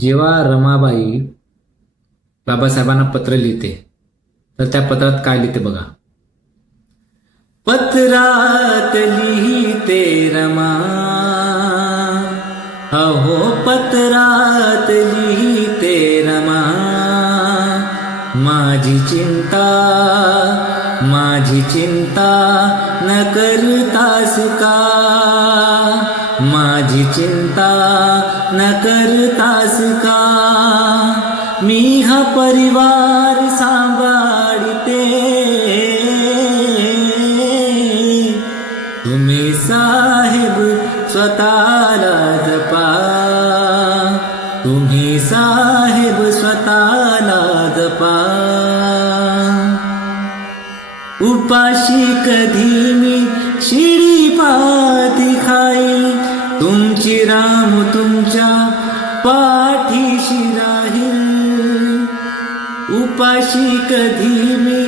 जेव्हा रमाबाई बाबासाहेबांना पत्र लिहिते तर त्या पत्रात काय लिहिते बघा. पत्रात लिहिते रमा, अहो पत्रात लिहिते रमा, माझी चिंता न करतास का, माझी चिंता न करतास का, मी हा परिवार सांभाळते, तुम्ही साहेब स्वतःला जपा, तुम्ही साहेब स्वतःला जपा. उपाशी कधी मी शिडी पाती खाईल, तुमची राम तुमच्या पाठीशी राहील. उपाशी कधी मी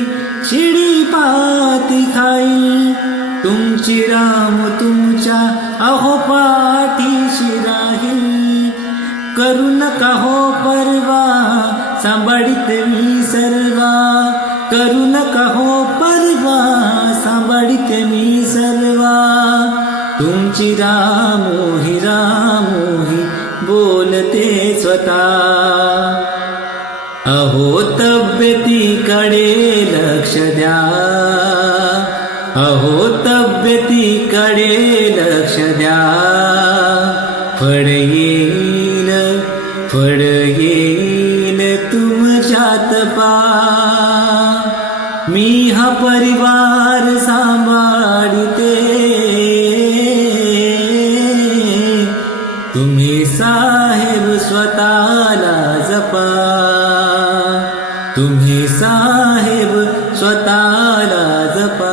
शिडी पाती खाईल, तुमची राम तुमच्या अहो पाठीशी राहील. करू नका हो परवा, सांभाळीत मी सर्वा, करू नका हो परवा, सांभाळीत मी सर्वा. तुमची रामोही बोलते स्वतः, अहो तब्येतीकडे लक्ष द्या, अहो तब्येतीकडे लक्ष द्या. फळ येईल तुमच्यात पा, मी हा परिवार सांभाळते, तुम्ही साहेब स्वतःला जपा, तुम्ही साहेब स्वतःला जपा.